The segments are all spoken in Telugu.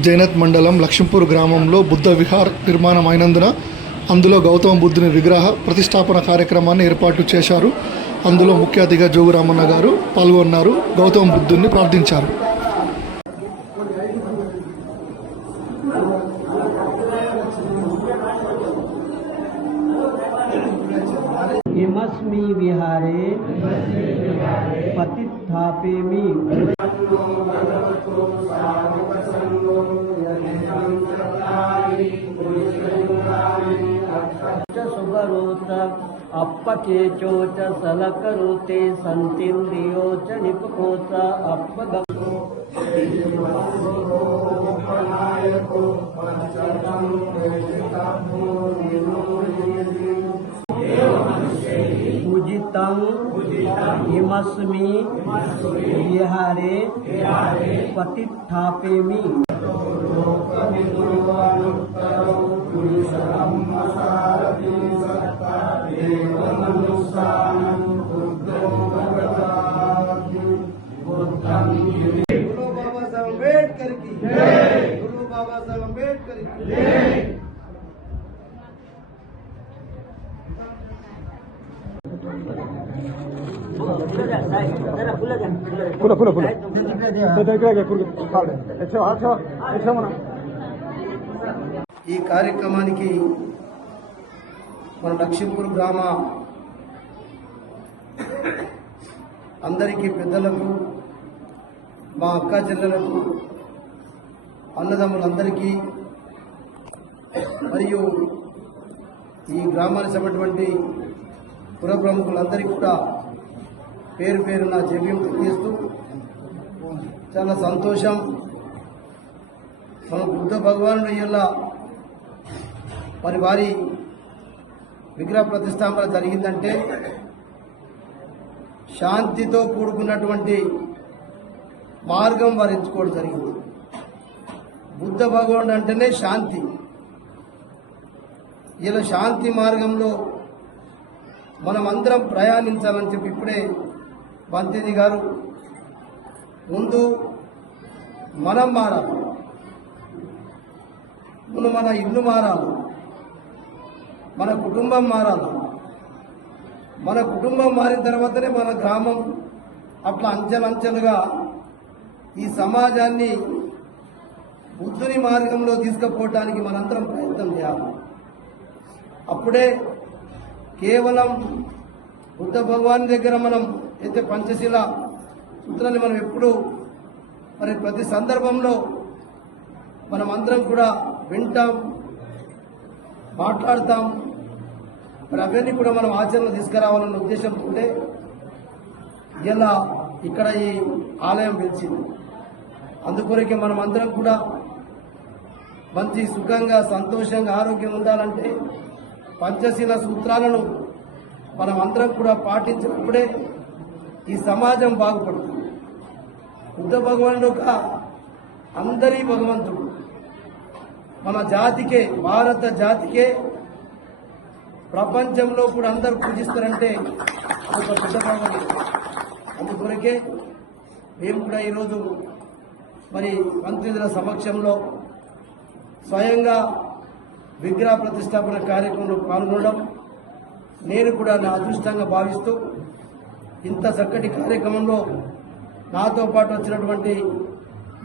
జైనత్ మండలం లక్ష్మీపూర్ గ్రామంలో బుద్ధ విహార్ నిర్మాణం అయినందున అందులో గౌతమ బుద్ధుని విగ్రహ ప్రతిష్టాపన కార్యక్రమాన్ని ఏర్పాటు చేశారు. అందులో ముఖ్య అతిథిగా జోగురామన్న గారు పాల్గొన్నారు. గౌతమ బుద్ధుని ప్రార్థించారు. इमस्मि विहारे पतिस्थापेमि सुगरोत अप्पकेचो च सलकरोते संतिन्द्रियो च निपकोत अप्पगमो पूजितं इमस्मि विहारे प्रतिष्ठापेमि। गुरु बाबा साहब अम्बेडकर की जय। गुरु बाबा साहब अम्बेडकर की जय। ఈ కార్యక్రమానికి మన లక్ష్మీపూర్ గ్రామ అందరికీ పెద్దలకు, మా అక్క చెల్లెలకు, అన్నదమ్ములందరికీ మరియు ఈ గ్రామానికి సంబంధించినటువంటి పుర ప్రముఖులందరికీ కూడా పేరు పేరున జైవ్యం తెలియజేస్తూ చాలా సంతోషం. మన బుద్ధ భగవానుడు ఇలా మరి వారి విగ్రహ ప్రతిష్టాపన జరిగిందంటే శాంతితో కూడుకున్నటువంటి మార్గం వారు ఎంచుకోవడం జరిగింది. బుద్ధ భగవానుడు అంటేనే శాంతి. ఇలా శాంతి మార్గంలో మనం అందరం ప్రయాణించాలని చెప్పి ఇప్పుడే బంతిజీ గారు ముందు మనం మారాలి, ముందు మన ఇల్లు మారాలి, మన కుటుంబం మారాలి. మన కుటుంబం మారిన తర్వాతనే మన గ్రామం, అట్లా అంచెలంచెలుగా ఈ సమాజాన్ని బుద్ధుని మార్గంలో తీసుకుపోవటానికి మనందరం ప్రయత్నం చేయాలి. అప్పుడే కేవలం బుద్ధ భగవాన్ దగ్గర మనం అయితే పంచశీల సూత్రాన్ని మనం ఎప్పుడు మరి ప్రతి సందర్భంలో మనం అందరం కూడా వింటాం, మాట్లాడతాం. మరి అవన్నీ కూడా మనం ఆచరణ తీసుకురావాలన్న ఉద్దేశంతో ఇలా ఇక్కడ ఈ ఆలయం వెలిసింది. అందుకొరకే మనం అందరం కూడా మంచి సుఖంగా, సంతోషంగా, ఆరోగ్యంగా ఉండాలంటే పంచశీల సూత్రాలను మనం అందరం కూడా పాటించినప్పుడే ఈ సమాజం బాగుపడుతుంది. బుద్ధ భగవానుడు ఒక అందరి భగవంతుడు. మన జాతికే, భారత జాతికే ప్రపంచంలో కూడా అందరూ పూజిస్తారంటే ఒక బుద్ధ భగవానుడు. అందుకొరకే మేము కూడా ఈరోజు మరి మంత్రుల సమక్షంలో స్వయంగా విగ్రహ ప్రతిష్టాపన కార్యక్రమంలో పాల్గొనడం నేను కూడా నా అదృష్టంగా భావిస్తూ, ఇంత చక్కటి కార్యక్రమంలో నాతో పాటు వచ్చినటువంటి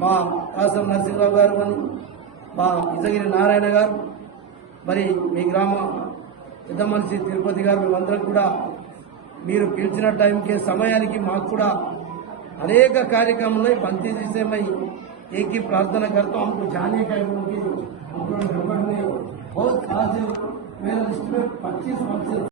మా కాసం నరసింహరావు గారు అని, మా ఇజగిరి నారాయణ గారు, మరి మీ గ్రామ పెద్ద మనిషి తిరుపతి గారు, మేమందరం కూడా మీరు పిలిచిన టైంకి సమయానికి మాకు కూడా అనేక కార్యక్రమాలు బంతి విషయమై ఏకీ ప్రార్థన करता हमको जाने का उनकी बहुत खास है। मेरा लिस्ट में 25